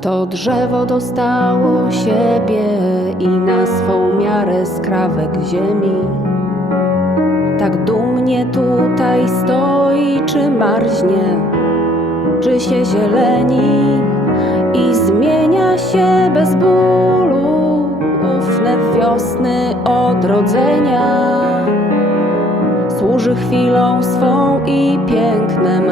To drzewo dostało siebie i na swą miarę skrawek ziemi. Tak dumnie tutaj stoi, czy marznie, czy się zieleni i zmienia się bez bólu, ufne wiosny odrodzenia. Służy chwilą swą i pięknem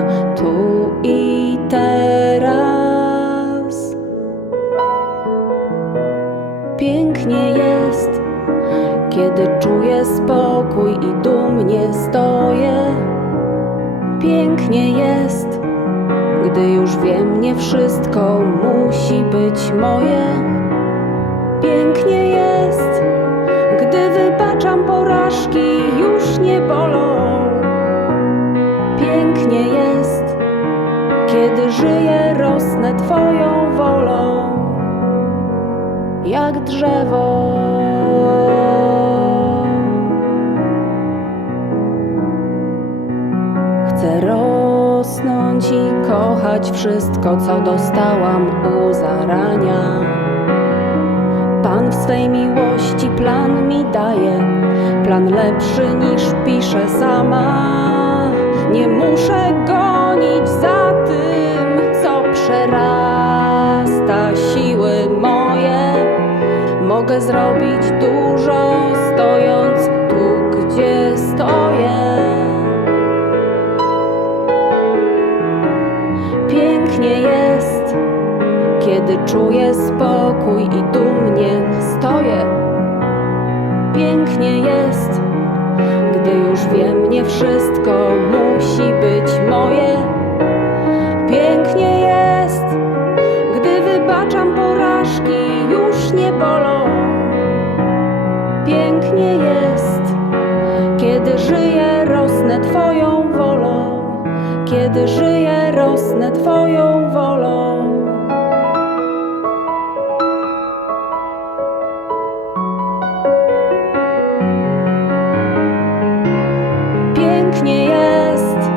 Pięknie jest, kiedy czuję spokój i dumnie stoję. Pięknie jest, gdy już wiem, nie wszystko musi być moje. Pięknie jest, gdy wybaczam porażki, już nie bolą. Pięknie jest, kiedy żyję, rosnę Twoją wolą, jak drzewo. Chcę rosnąć i kochać wszystko, co dostałam u zarania. Pan w swej miłości plan mi daje, plan lepszy niż piszę sama. Nie muszę Mogę zrobić dużo, stojąc tu, gdzie stoję. Pięknie jest, kiedy czuję spokój i dumnie stoję. Pięknie jest, gdy już wiem, nie wszystko musi być moje. Pięknie jest, Kiedy żyję, rosnę Twoją wolą. Pięknie jest,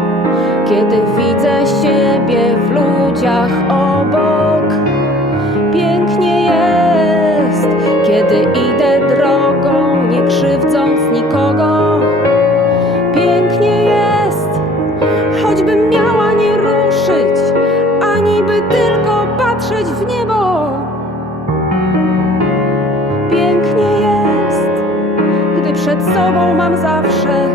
kiedy widzę siebie w ludziach zawsze